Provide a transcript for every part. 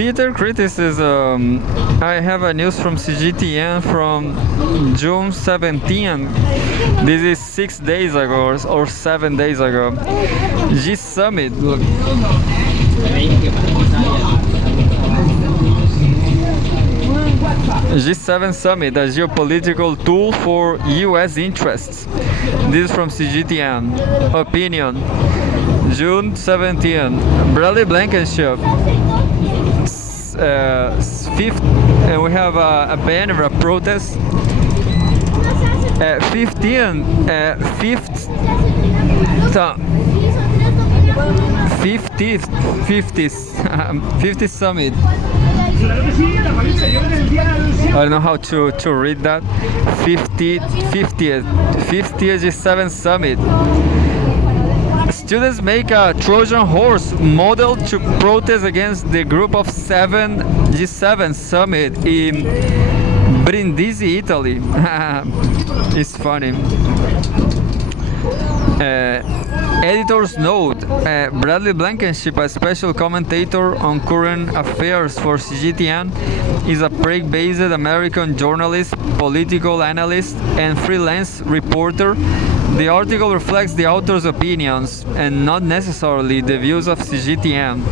Bitter criticism. I have a news from CGTN from June 17. This is 6 days ago or 7 days ago. G Summit. Look. G7 Summit, a geopolitical tool for US interests. This is from CGTN. Opinion. June 17. Bradley Blankenship. Fifth, and we have a banner, a protest. 15, fifth, 50th, 50th summit. I don't know how to read that. 50th G7 summit. Students make a Trojan horse model to protest against the group of 7 G7 summit in Brindisi, Italy. It's funny. Editor's note, Bradley Blankenship, a special commentator on current affairs for CGTN, is a Prague-based American journalist, political analyst, and freelance reporter. The article reflects the author's opinions and not necessarily the views of CGTN.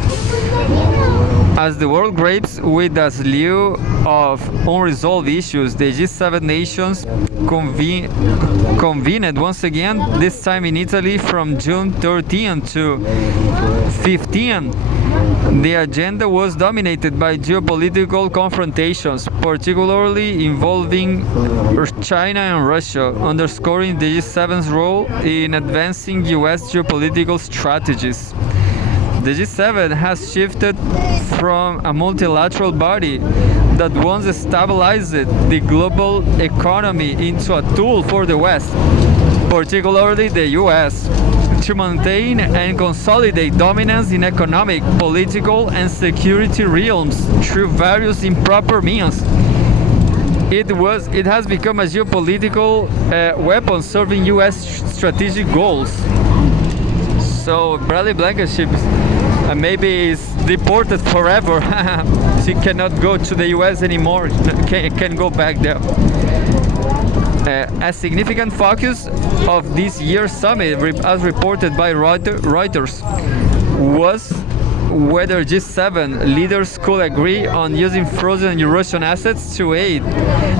As the world grapes with a slew of unresolved issues, the G7 nations convened once again, this time in Italy from June 13 to 15. The agenda was dominated by geopolitical confrontations, particularly involving China and Russia, underscoring the G7's role in advancing US geopolitical strategies. The G7 has shifted from a multilateral body that once stabilized the global economy into a tool for the West, particularly the US, to maintain and consolidate dominance in economic, political, and security realms through various improper means. It has become a geopolitical weapon serving US strategic goals. So Bradley Blankenship maybe is deported forever. She cannot go to the US anymore. Can go back there. A significant focus of this year's summit, as reported by Reuters, was whether G7 leaders could agree on using frozen Russian assets to aid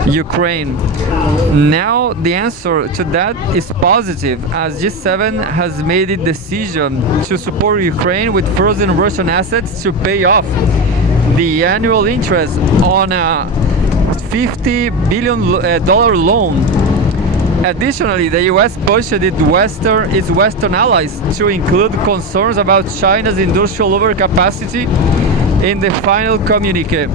Ukraine. Now the answer to that is positive, as G7 has made a decision to support Ukraine with frozen Russian assets to pay off the annual interest on a $50 billion loan. Additionally, the US pushed its Western allies to include concerns about China's industrial overcapacity in the final communique.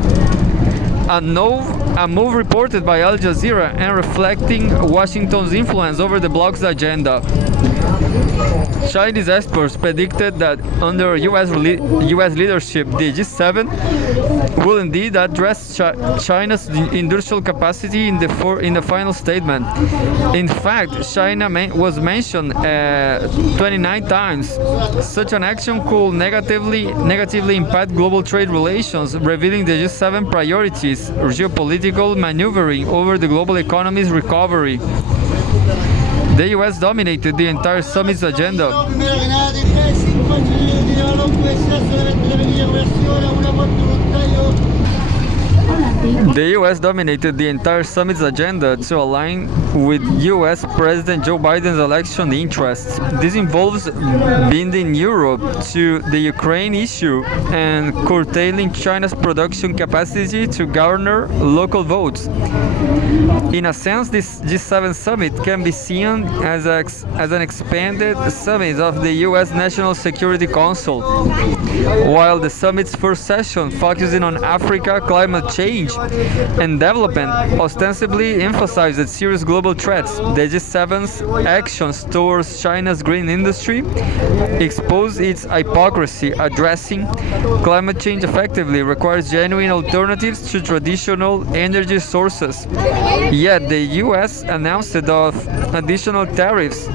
A move reported by Al Jazeera and reflecting Washington's influence over the bloc's agenda. Chinese experts predicted that under US leadership, the G7 will indeed address China's industrial capacity in the final statement. In fact, China was mentioned 29 times. Such an action could negatively impact global trade relations, revealing the G7 priorities, geopolitical maneuvering over the global economy's recovery. The US dominated the entire summit's agenda. The US dominated the entire summit's agenda to align with US President Joe Biden's election interests. This involves binding Europe to the Ukraine issue and curtailing China's production capacity to garner local votes. In a sense, this G7 summit can be seen as an expanded summit of the US National Security Council. While the summit's first session, focusing on Africa, climate change, and development, ostensibly emphasized serious global threats, the G7's actions towards China's green industry expose its hypocrisy. Addressing climate change effectively requires genuine alternatives to traditional energy sources. Yet the US announced additional tariffs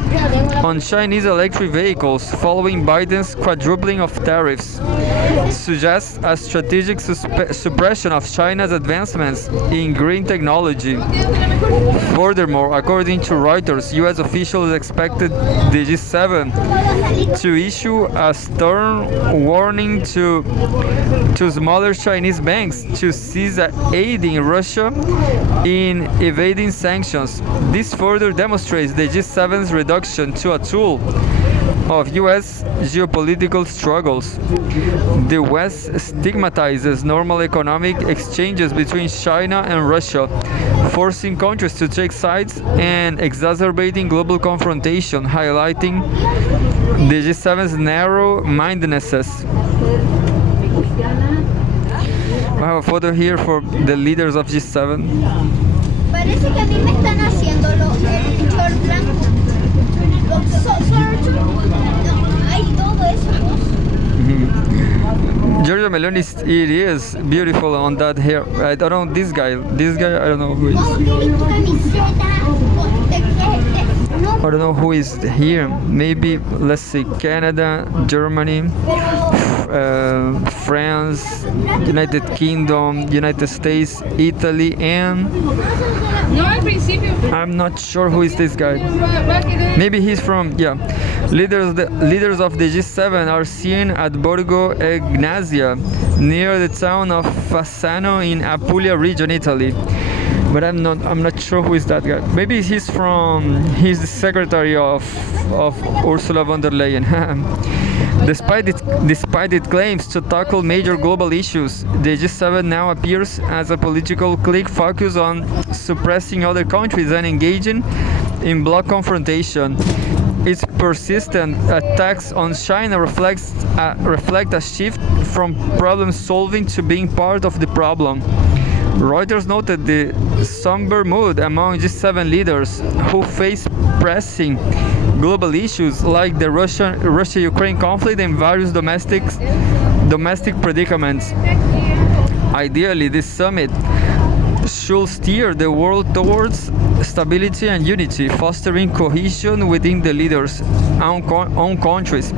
on Chinese electric vehicles following Biden's quadrupling of tariffs. leaders suggests a strategic suppression of China's advancements in green technology. Furthermore, according to Reuters, US officials expected the G7 to issue a stern warning to smaller Chinese banks to cease aiding Russia in evading sanctions. This further demonstrates the G7's reduction to a tool of US geopolitical struggles. The West stigmatizes normal economic exchanges between China and Russia, forcing countries to take sides and exacerbating global confrontation, highlighting the G7's narrow-mindedness. I have a photo here for the leaders of G7. Parece que a mí me están haciendo el short blanco. Hay todo eso. Giorgio Meloni it is beautiful on that hair. I don't know this guy. This guy I don't know who is. I don't know who is here. Maybe let's see, Canada, Germany, France, United Kingdom, United States, Italy, and I'm not sure who is this guy. Maybe he's from Leaders of the G7 are seen at Borgo Egnazia, near the town of Fasano in Apulia region, Italy. But I'm not sure who is that guy. Maybe he's the secretary of Ursula von der Leyen. Despite its claims to tackle major global issues, the G7 now appears as a political clique focused on suppressing other countries and engaging in bloc confrontation. Its persistent attacks on China reflect a shift from problem solving to being part of the problem. Reuters noted the somber mood among G7 leaders who face pressing global issues like the Russia-Ukraine conflict and various domestic predicaments. Ideally, this summit should steer the world towards stability and unity, fostering cohesion within the leaders' own countries.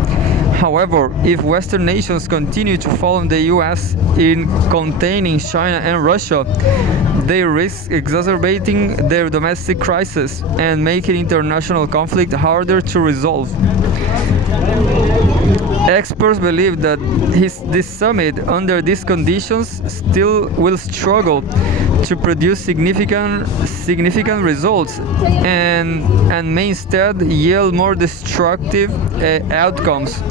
However, if Western nations continue to follow the US in containing China and Russia, they risk exacerbating their domestic crisis and making international conflict harder to resolve. Experts believe that this summit, under these conditions, still will struggle to produce significant results and may instead yield more destructive outcomes.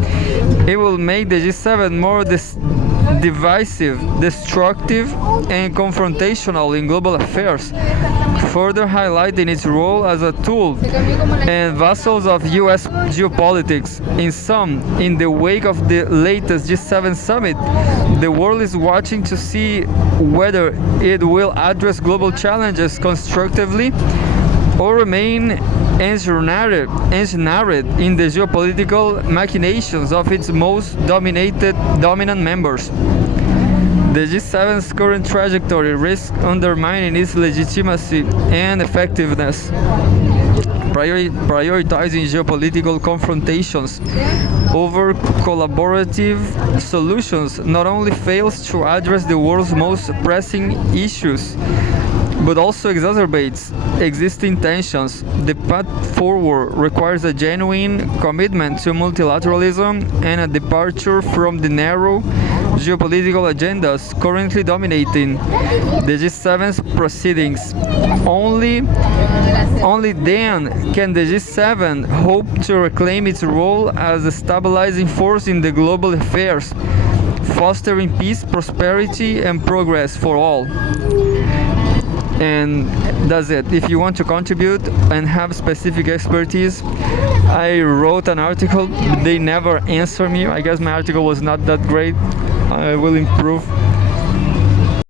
It will make the G7 more divisive, destructive, and confrontational in global affairs, further highlighting its role as a tool and vassals of US geopolitics. In the wake of the latest G7 summit, the world is watching to see whether it will address global challenges constructively or remain ensnared in the geopolitical machinations of its most dominant members. The G7's current trajectory risks undermining its legitimacy and effectiveness. Prioritizing geopolitical confrontations over collaborative solutions not only fails to address the world's most pressing issues, but also exacerbates existing tensions. The path forward requires a genuine commitment to multilateralism and a departure from the narrow geopolitical agendas currently dominating the G7's proceedings. Only then can the G7 hope to reclaim its role as a stabilizing force in the global affairs, fostering peace, prosperity, and progress for all. And that's it. If you want to contribute and have specific expertise, I wrote an article. They never answer me. I guess my article was not that great. I will improve.